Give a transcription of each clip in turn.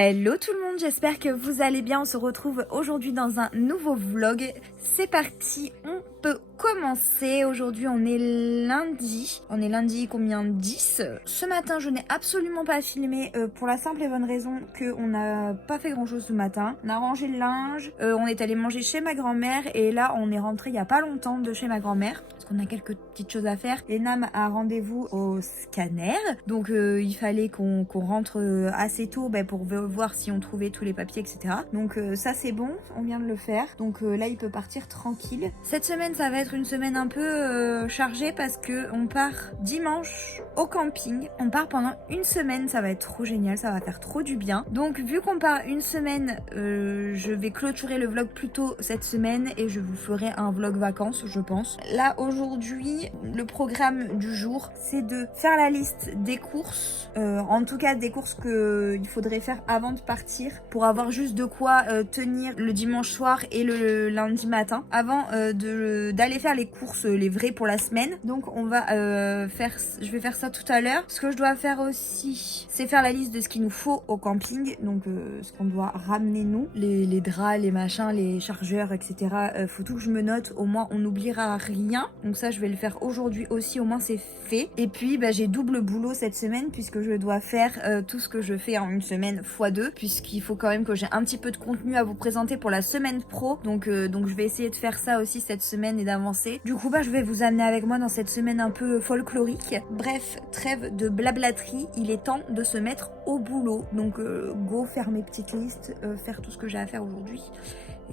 Hello tout le monde, j'espère que vous allez bien. On se retrouve aujourd'hui dans un nouveau vlog. C'est parti, on peut commencer. Aujourd'hui on est lundi. On est lundi combien 10. Ce matin je n'ai absolument pas filmé pour la simple et bonne raison qu'on n'a pas fait grand chose ce matin. On a rangé le linge, on est allé manger chez ma grand-mère et là on est rentré il n'y a pas longtemps de chez ma grand-mère. Parce qu'on a quelques petites choses à faire. Et Nam a rendez-vous au scanner. Donc il fallait qu'on rentre assez tôt pour voir si on trouvait tous les papiers, etc. Donc ça c'est bon, on vient de le faire. Donc là il peut partir tranquille. Cette semaine ça va être une semaine un peu chargée parce que on part dimanche au camping. On part pendant une semaine, ça va être trop génial, ça va faire trop du bien. Donc vu qu'on part une semaine, je vais clôturer le vlog plus tôt cette semaine et je vous ferai un vlog vacances je pense. Là aujourd'hui le programme du jour c'est de faire la liste des courses, en tout cas des courses qu'il faudrait faire avant de partir pour avoir juste de quoi tenir le dimanche soir et le lundi matin avant d'aller faire les courses les vraies pour la semaine. Donc on va je vais faire ça tout à l'heure. Ce que je dois faire aussi c'est faire la liste de ce qu'il nous faut au camping, donc ce qu'on doit ramener nous, les draps, les machins, les chargeurs, etc. Faut tout que je me note, au moins on n'oubliera rien. Donc ça je vais le faire aujourd'hui aussi, au moins c'est fait. Et puis j'ai double boulot cette semaine puisque je dois faire tout ce que je fais en une semaine x2, puisqu'il faut quand même que j'ai un petit peu de contenu à vous présenter pour la semaine pro. Donc je vais essayer de faire ça aussi cette semaine et d'avancer. Du coup je vais vous amener avec moi dans cette semaine un peu folklorique. Bref, trêve de blablaterie, il est temps de se mettre au boulot. Donc go faire mes petites listes, faire tout ce que j'ai à faire aujourd'hui.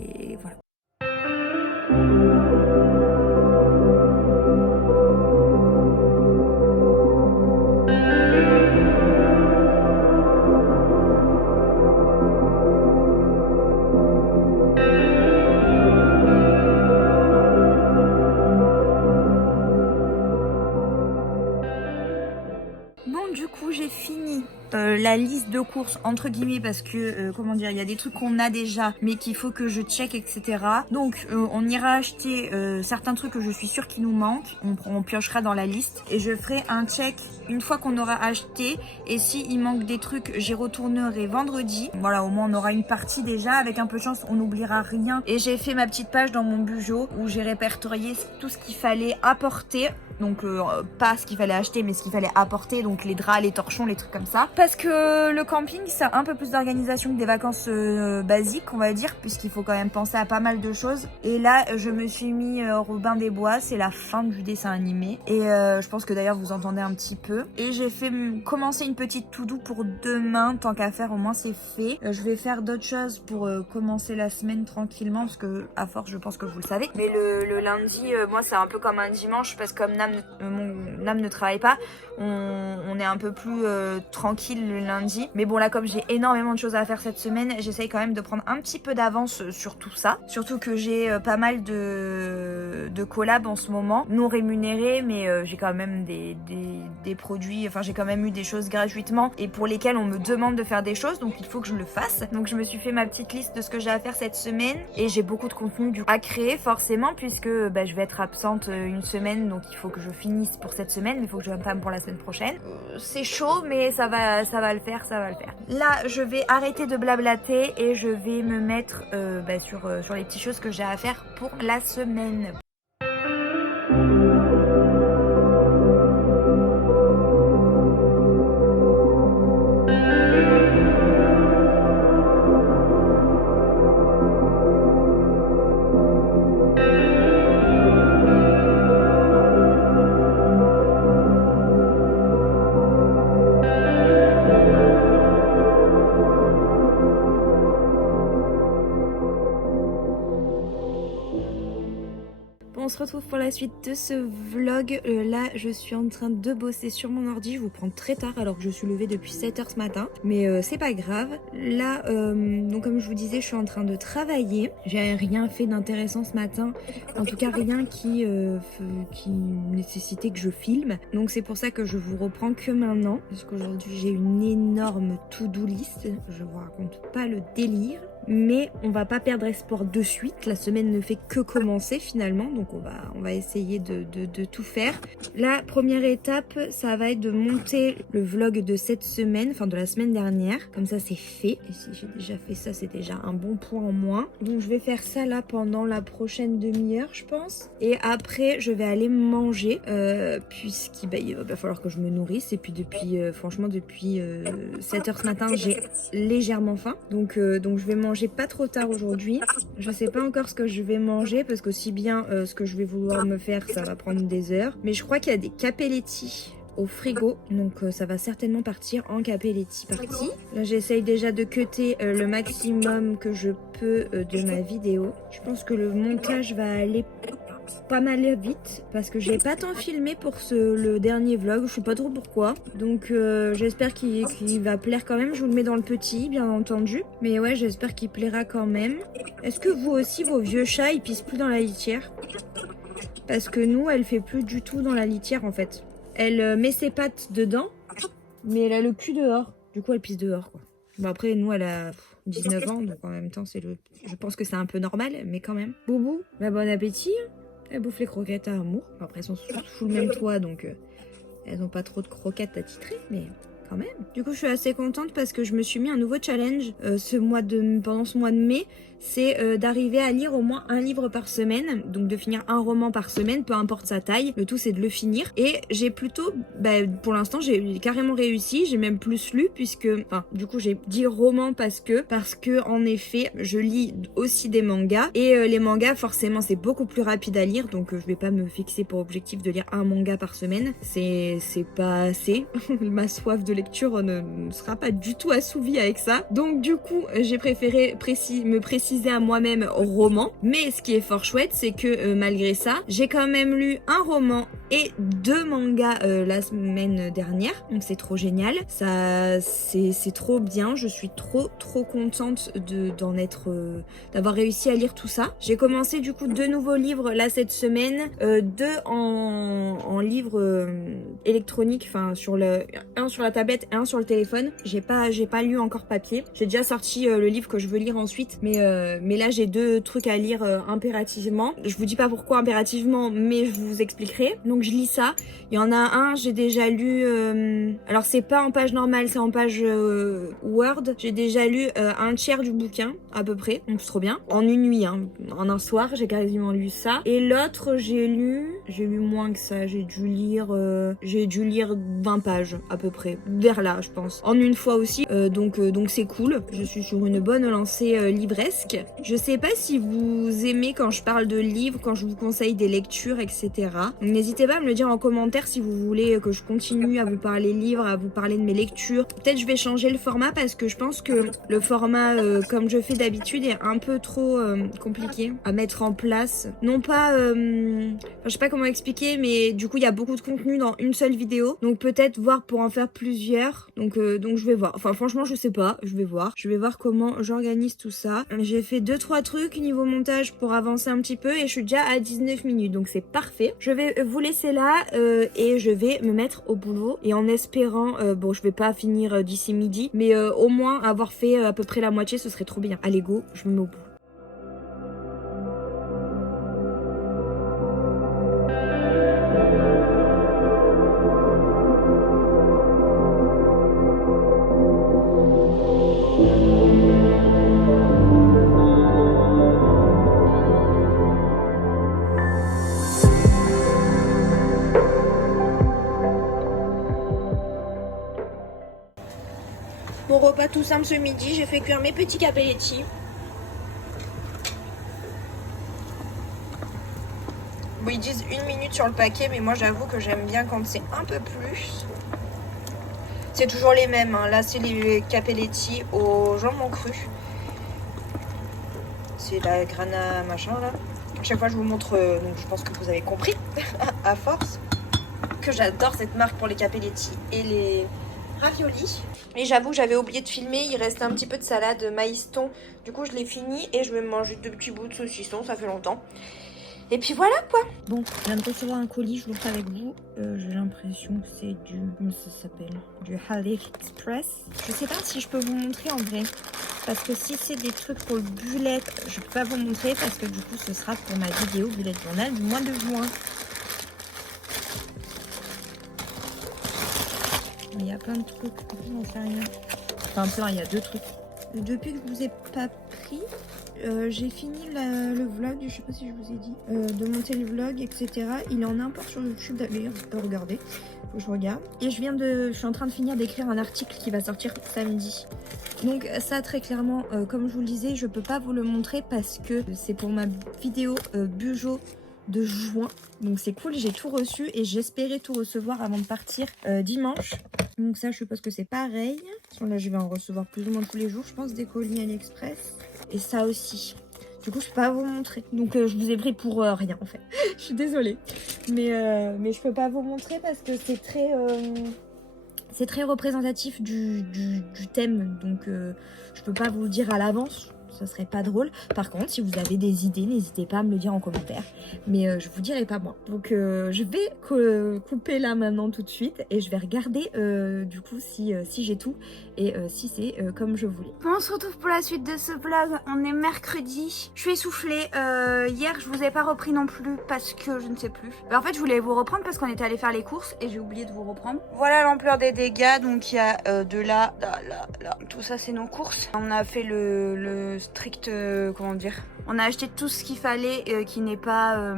Et voilà. Bon, du coup j'ai fini la liste de courses entre guillemets parce que comment dire, il y a des trucs qu'on a déjà mais qu'il faut que je check, etc. Donc on ira acheter certains trucs que je suis sûre qu'il nous manque, on piochera dans la liste et je ferai un check une fois qu'on aura acheté, et si il manque des trucs j'y retournerai vendredi. Voilà, au moins on aura une partie déjà, avec un peu de chance on n'oubliera rien. Et j'ai fait ma petite page dans mon Bujo où j'ai répertorié tout ce qu'il fallait apporter. Donc pas ce qu'il fallait acheter mais ce qu'il fallait apporter, donc les draps, les torchons, les trucs comme ça. Parce que le camping ça a un peu plus d'organisation que des vacances basiques on va dire, puisqu'il faut quand même penser à pas mal de choses. Et là je me suis mis Robin des Bois, c'est la fin du dessin animé. Et je pense que d'ailleurs vous entendez un petit peu. Et j'ai fait commencer une petite to-do pour demain, tant qu'à faire au moins c'est fait. Je vais faire d'autres choses pour commencer la semaine tranquillement, parce que à force je pense que vous le savez. Mais le lundi, moi c'est un peu comme un dimanche, parce que comme Nam ne travaille pas, on est un peu plus tranquille le lundi. Mais bon là comme j'ai énormément de choses à faire cette semaine, j'essaye quand même de prendre un petit peu d'avance sur tout ça. Surtout que j'ai pas mal de collabs en ce moment, non rémunérés, mais j'ai quand même des produits, enfin j'ai quand même eu des choses gratuitement et pour lesquelles on me demande de faire des choses, donc il faut que je le fasse. Donc je me suis fait ma petite liste de ce que j'ai à faire cette semaine et j'ai beaucoup de contenu à créer forcément, puisque je vais être absente une semaine, donc il faut que je finisse pour cette semaine, il faut que je l'entame pour la semaine prochaine. C'est chaud mais ça va le faire, ça va le faire. Là je vais arrêter de blablater et je vais me mettre sur les petites choses que j'ai à faire pour la semaine. On se retrouve pour la suite de ce vlog. Là je suis en train de bosser sur mon ordi, je vous prends très tard alors que je suis levée depuis 7h ce matin, mais c'est pas grave. Là donc comme je vous disais, je suis en train de travailler. J'ai rien fait d'intéressant ce matin, en tout cas rien qui nécessitait que je filme, donc c'est pour ça que je vous reprends que maintenant, parce qu'aujourd'hui j'ai une énorme to-do list, je vous raconte pas le délire. mais on va pas perdre espoir de suite. La semaine ne fait que commencer finalement, donc on va essayer de tout faire. La première étape, ça va être de monter le vlog de cette semaine, enfin de la semaine dernière. Comme ça, c'est fait. Et si j'ai déjà fait ça, c'est déjà un bon point en moins. Donc je vais faire ça là pendant la prochaine demi-heure, je pense. Et après, je vais aller manger, puisqu'il va falloir que je me nourrisse. Et puis franchement, depuis 7h ce matin, j'ai légèrement faim. Donc je vais manger pas trop tard aujourd'hui. Je sais pas encore ce que je vais manger, parce qu'aussi bien ce que je vais vouloir me faire, ça va prendre des heures. Mais je crois qu'il y a des capelletti au frigo, donc ça va certainement partir en capelletti partie. Là j'essaye déjà de cutter le maximum que je peux de ma vidéo. Je pense que le montage va aller pas mal vite parce que j'ai pas tant filmé pour le dernier vlog, je sais pas trop pourquoi. Donc j'espère qu'il va plaire quand même. Je vous le mets dans le petit bien entendu, mais ouais, j'espère qu'il plaira quand même. Est-ce que vous aussi, vos vieux chats, ils pissent plus dans la litière? Parce que nous, elle fait plus du tout dans la litière en fait. Elle met ses pattes dedans, mais elle a le cul dehors. Du coup, elle pisse dehors, quoi. Bon, après, nous, elle a 19 ans, donc en même temps, je pense que c'est un peu normal, mais quand même. Boubou, bah, bon appétit. Elle bouffe les croquettes à amour. Après, elles sont sous le même toit, donc elles n'ont pas trop de croquettes à titrer, mais quand même. Du coup, je suis assez contente parce que je me suis mis un nouveau challenge pendant ce mois de mai. C'est d'arriver à lire au moins un livre par semaine, donc de finir un roman par semaine, peu importe sa taille. Le tout, c'est de le finir. Et j'ai plutôt, pour l'instant, j'ai carrément réussi. J'ai même plus lu du coup, j'ai dit roman parce que en effet, je lis aussi des mangas. Et les mangas, forcément, c'est beaucoup plus rapide à lire, donc je vais pas me fixer pour objectif de lire un manga par semaine. C'est pas assez. Ma soif de lecture ne sera pas du tout assouvie avec ça. Donc du coup, j'ai préféré me préciser à moi-même roman. Mais ce qui est fort chouette, c'est que malgré ça, j'ai quand même lu un roman et 2 mangas la semaine dernière. Donc c'est trop génial. Ça, c'est trop bien. Je suis trop contente d'avoir réussi à lire tout ça. J'ai commencé du coup 2 nouveaux livres là cette semaine, 2 en livre électronique, enfin un sur la tablette et un sur le téléphone. J'ai pas lu encore papier. J'ai déjà sorti le livre que je veux lire ensuite, mais là j'ai 2 trucs à lire impérativement. Je vous dis pas pourquoi impérativement, mais je vous expliquerai. Donc je lis ça. Il y en a un, j'ai déjà lu, alors c'est pas en page normale, c'est en page Word. J'ai déjà lu un tiers du bouquin à peu près, donc c'est trop bien. En une nuit, hein. En un soir, j'ai quasiment lu ça. Et l'autre, j'ai lu moins que ça. J'ai dû lire 20 pages à peu près, vers là je pense, en une fois aussi. Donc c'est cool. Je suis sur une bonne lancée livresque. Je sais pas si vous aimez quand je parle de livres, quand je vous conseille des lectures, etc. Donc n'hésitez pas à me le dire en commentaire si vous voulez que je continue à vous parler livres, à vous parler de mes lectures. Peut-être je vais changer le format parce que je pense que le format comme je fais d'habitude est un peu trop compliqué à mettre en place. Non pas, je sais pas comment expliquer, mais du coup il y a beaucoup de contenu dans une seule vidéo. Donc peut-être voir pour en faire plusieurs. Donc je vais voir. Enfin franchement je sais pas, je vais voir. Je vais voir comment j'organise tout ça. J'ai fait 2-3 trucs niveau montage pour avancer un petit peu et je suis déjà à 19 minutes. Donc c'est parfait. Je vais vous laisser là et je vais me mettre au boulot. Et en espérant, bon je vais pas finir d'ici midi, mais au moins avoir fait à peu près la moitié, ce serait trop bien. Allez go, je me mets au boulot. Mon repas tout simple ce midi, j'ai fait cuire mes petits capelletti. Bon, ils disent 1 minute sur le paquet, mais moi j'avoue que j'aime bien quand c'est un peu plus. C'est toujours les mêmes, hein. Là c'est les capelletti au jambon cru. C'est la grana machin là. À chaque fois je vous montre, donc je pense que vous avez compris, à force, que j'adore cette marque pour les capelletti et les raviolis. Et j'avoue que j'avais oublié de filmer, il reste un petit peu de salade maïs thon. Du coup je l'ai fini et je vais me manger 2 petits bouts de saucisson, ça fait longtemps. Et puis voilà quoi. Bon, je viens de recevoir un colis, je l'ouvre avec vous. J'ai l'impression que c'est du... Comment ça s'appelle? Du AliExpress. Je sais pas si je peux vous montrer en vrai. Parce que si c'est des trucs pour le bullet, je peux pas vous montrer parce que du coup ce sera pour ma vidéo bullet journal du mois de juin. Il y a plein de trucs, j'en sais rien. Enfin plein, il y a 2 trucs. Depuis que je vous ai pas pris, j'ai fini le vlog, je sais pas si je vous ai dit, de monter le vlog, etc. Il est en import sur YouTube d'ailleurs, je peux regarder, faut que je regarde. Et je suis en train de finir d'écrire un article qui va sortir samedi. Donc ça très clairement, comme je vous le disais, je peux pas vous le montrer parce que c'est pour ma vidéo Bujo de juin. Donc c'est cool, j'ai tout reçu et j'espérais tout recevoir avant de partir dimanche. Donc ça je suppose que c'est pareil. Là je vais en recevoir plus ou moins tous les jours, je pense, des colis AliExpress. Et ça aussi. Du coup je peux pas vous montrer. Donc je vous ai pris pour rien en fait. Je suis désolée. Mais je peux pas vous montrer parce que c'est très représentatif du thème. Donc je peux pas vous le dire à l'avance. Ça serait pas drôle. Par contre, si vous avez des idées, n'hésitez pas à me le dire en commentaire. Mais je vous dirai pas moi. Donc je vais couper là maintenant tout de suite. Et je vais regarder du coup si j'ai tout. Et si c'est comme je voulais. Bon, on se retrouve pour la suite de ce vlog. On est mercredi. Je suis essoufflée. Hier, je vous ai pas repris non plus parce que je ne sais plus. En fait, je voulais vous reprendre parce qu'on était allé faire les courses. Et j'ai oublié de vous reprendre. Voilà l'ampleur des dégâts. Donc il y a de là, là. Tout ça, c'est nos courses. On a fait le strict, comment dire, on a acheté tout ce qu'il fallait qui n'est pas,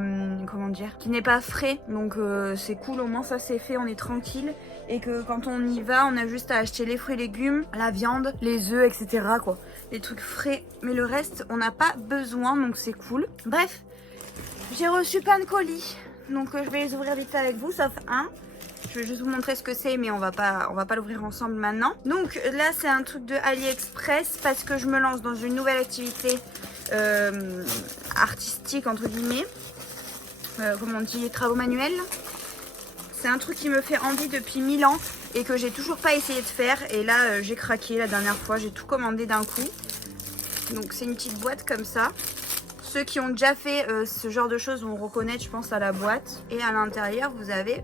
comment dire, qui n'est pas frais, donc c'est cool, au moins ça c'est fait, on est tranquille, et que quand on y va, on a juste à acheter les fruits et légumes, la viande, les œufs, etc. quoi, les trucs frais, mais le reste on n'a pas besoin, donc c'est cool. Bref, j'ai reçu plein de colis, donc je vais les ouvrir vite fait avec vous, sauf un. Je vais juste vous montrer ce que c'est, mais on va pas l'ouvrir ensemble maintenant. Donc là, c'est un truc de AliExpress parce que je me lance dans une nouvelle activité artistique, entre guillemets. Comment on dit, travaux manuels. C'est un truc qui me fait envie depuis 1000 ans et que j'ai toujours pas essayé de faire. Et là, j'ai craqué la dernière fois, j'ai tout commandé d'un coup. Donc c'est une petite boîte comme ça. Ceux qui ont déjà fait ce genre de choses vont reconnaître, je pense, à la boîte. Et à l'intérieur, vous avez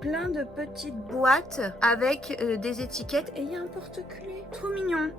plein de petites boîtes avec des étiquettes et il y a un porte-clés trop mignon.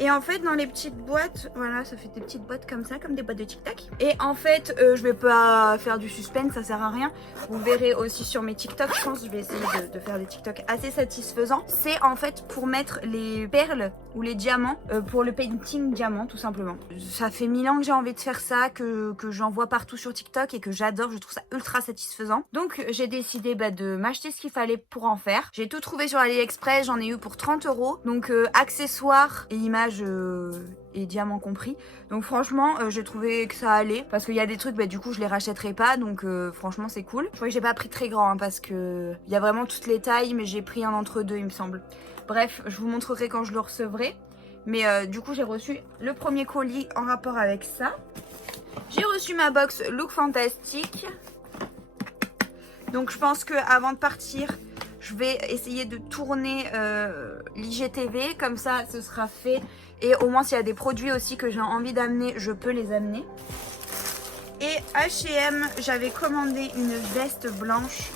Et en fait dans les petites boîtes, voilà, ça fait des petites boîtes comme ça, comme des boîtes de tic-tac. Et en fait je vais pas faire du suspense, ça sert à rien. Vous verrez aussi sur mes TikTok, je pense que je vais essayer de faire des TikTok assez satisfaisants. C'est en fait pour mettre les perles ou les diamants pour le painting diamant tout simplement. Ça fait 1000 ans que j'ai envie de faire ça, que j'en vois partout sur TikTok et que j'adore, je trouve ça ultra satisfaisant. Donc j'ai décidé de m'acheter ce qu'il fallait pour en faire. J'ai tout trouvé sur AliExpress, j'en ai eu pour 30 €. Donc accessoires et images et diamants compris. Donc franchement j'ai trouvé que ça allait parce qu'il y a des trucs du coup je les rachèterai pas, donc franchement c'est cool. Je crois que j'ai pas pris très grand parce que il y a vraiment toutes les tailles, mais j'ai pris un entre-deux il me semble. Bref, je vous montrerai quand je le recevrai. Mais du coup j'ai reçu le premier colis en rapport avec ça. J'ai reçu ma box Look Fantastic. Donc je pense que avant de partir, je vais essayer de tourner l'IGTV, comme ça ce sera fait. Et au moins s'il y a des produits aussi que j'ai envie d'amener, je peux les amener. Et H&M, j'avais commandé une veste blanche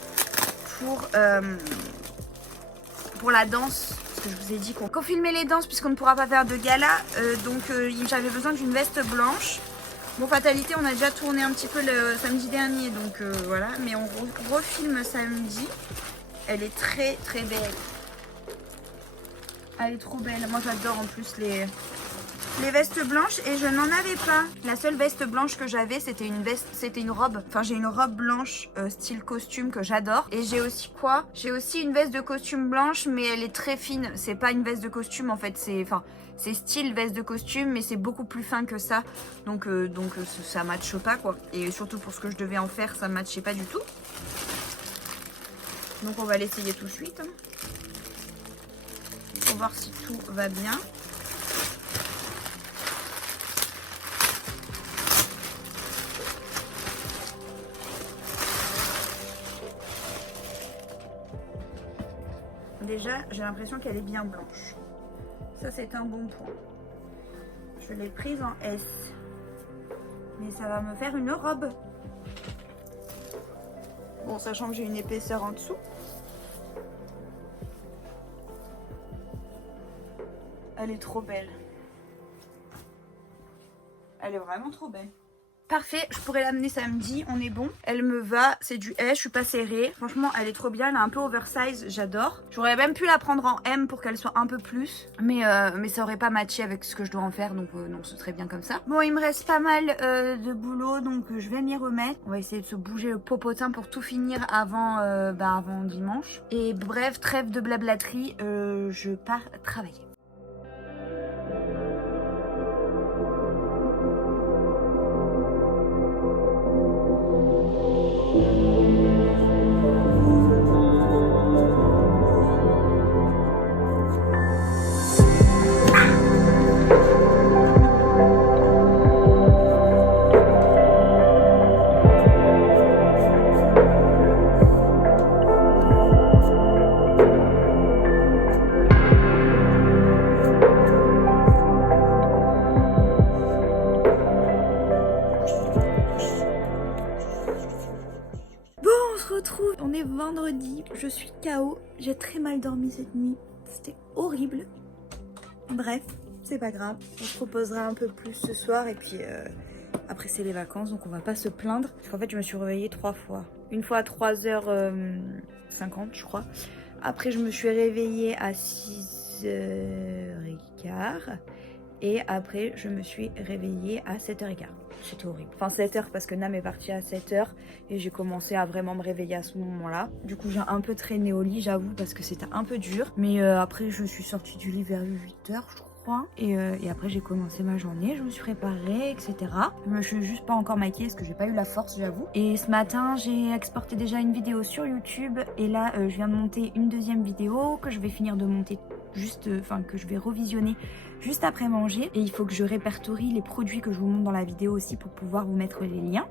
pour la danse. Parce que je vous ai dit qu'on filmait les danses puisqu'on ne pourra pas faire de gala. Donc j'avais besoin d'une veste blanche. Bon, fatalité, on a déjà tourné un petit peu le samedi dernier, donc voilà. Mais on refilme samedi. Elle est très très belle. Elle est trop belle. Moi j'adore en plus les vestes blanches et je n'en avais pas. La seule veste blanche que j'avais, c'était une robe. Enfin, j'ai une robe blanche style costume que j'adore. Et j'ai aussi quoi? J'ai aussi une veste de costume blanche, mais elle est très fine. C'est pas une veste de costume en fait, c'est style veste de costume, mais c'est beaucoup plus fin que ça. Donc ça matche pas quoi. Et surtout pour ce que je devais en faire, ça matchait pas du tout. Donc on va l'essayer tout de suite. Pour voir si tout va bien. Déjà, j'ai l'impression qu'elle est bien blanche. Ça, c'est un bon point. Je l'ai prise en S. mais ça va me faire une robe. Bon, sachant que j'ai une épaisseur en dessous. Elle est trop belle. Elle est vraiment trop belle. Parfait, je pourrais l'amener samedi, on est bon. Elle me va, c'est du S, je suis pas serrée. Franchement, elle est trop bien, elle est un peu oversize, j'adore. J'aurais même pu la prendre en M pour qu'elle soit un peu plus. Mais ça aurait pas matché avec ce que je dois en faire, donc non, c'est très bien comme ça. Bon, il me reste pas mal de boulot, donc je vais m'y remettre. On va essayer de se bouger le popotin pour tout finir avant, avant dimanche. Et bref, trêve de blablaterie, je pars travailler. On est vendredi, je suis KO, j'ai très mal dormi cette nuit, c'était horrible. Bref, c'est pas grave, on se reposera un peu plus ce soir et puis après c'est les vacances donc on va pas se plaindre. Parce qu'en fait je me suis réveillée 3 fois, une fois à 3h50 je crois, après je me suis réveillée à 6h15 et après je me suis réveillée à 7h15. C'était horrible. Enfin 7h parce que Nam est partie à 7h et j'ai commencé à vraiment me réveiller à ce moment-là. Du coup j'ai un peu traîné au lit j'avoue parce que c'était un peu dur. Mais après je suis sortie du lit vers 8h je crois. Et après j'ai commencé ma journée, je me suis préparée etc. Je me suis juste pas encore maquillée parce que j'ai pas eu la force j'avoue. Et ce matin j'ai exporté déjà une vidéo sur YouTube. Et là je viens de monter une deuxième vidéo que je vais finir de monter juste, que je vais revisionner juste après manger. Et il faut que je répertorie les produits que je vous montre dans la vidéo aussi pour pouvoir vous mettre les liens.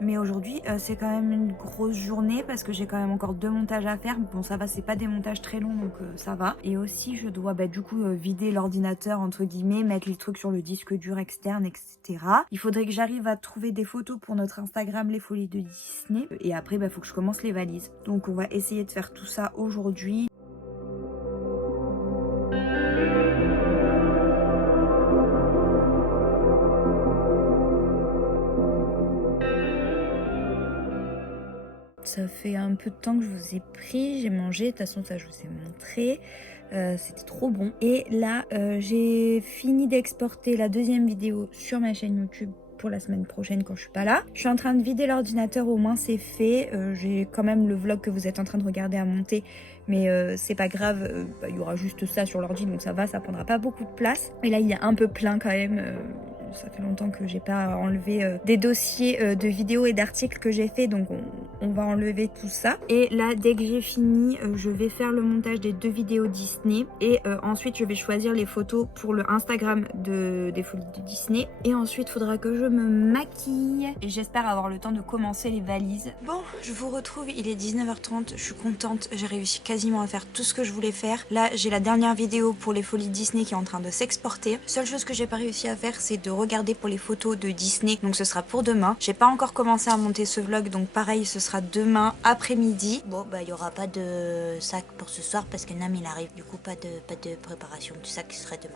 Mais aujourd'hui c'est quand même une grosse journée parce que j'ai quand même encore 2 montages à faire. Bon ça va, c'est pas des montages très longs donc ça va. Et aussi je dois du coup vider l'ordinateur entre guillemets, mettre les trucs sur le disque dur externe etc. Il faudrait que j'arrive à trouver des photos pour notre Instagram les folies de Disney. Et après faut que je commence les valises. Donc on va essayer de faire tout ça aujourd'hui. Ça fait un peu de temps que je vous ai pris, j'ai mangé, de toute façon ça je vous ai montré, c'était trop bon. Et là j'ai fini d'exporter la deuxième vidéo sur ma chaîne YouTube pour la semaine prochaine quand je suis pas là. Je suis en train de vider l'ordinateur, au moins c'est fait. J'ai quand même le vlog que vous êtes en train de regarder à monter, mais c'est pas grave, il y aura juste ça sur l'ordi donc ça va, ça prendra pas beaucoup de place. Et là il est un peu plein quand même. Ça fait longtemps que j'ai pas enlevé des dossiers de vidéos et d'articles que j'ai fait, donc on va enlever tout ça. Et là dès que j'ai fini je vais faire le montage des 2 vidéos Disney et ensuite je vais choisir les photos pour le Instagram des folies de Disney. Et ensuite il faudra que je me maquille et j'espère avoir le temps de commencer les valises. Bon, je vous retrouve, il est 19h30, je suis contente, j'ai réussi quasiment à faire tout ce que je voulais faire. Là j'ai la dernière vidéo pour les folies Disney qui est en train de s'exporter. Seule chose que j'ai pas réussi à faire c'est de regarder pour les photos de Disney, donc ce sera pour demain. J'ai pas encore commencé à monter ce vlog, donc pareil ce sera demain après-midi. Bon il y aura pas de sac pour ce soir parce que Nam il arrive, du coup pas de préparation du sac, ce sera demain.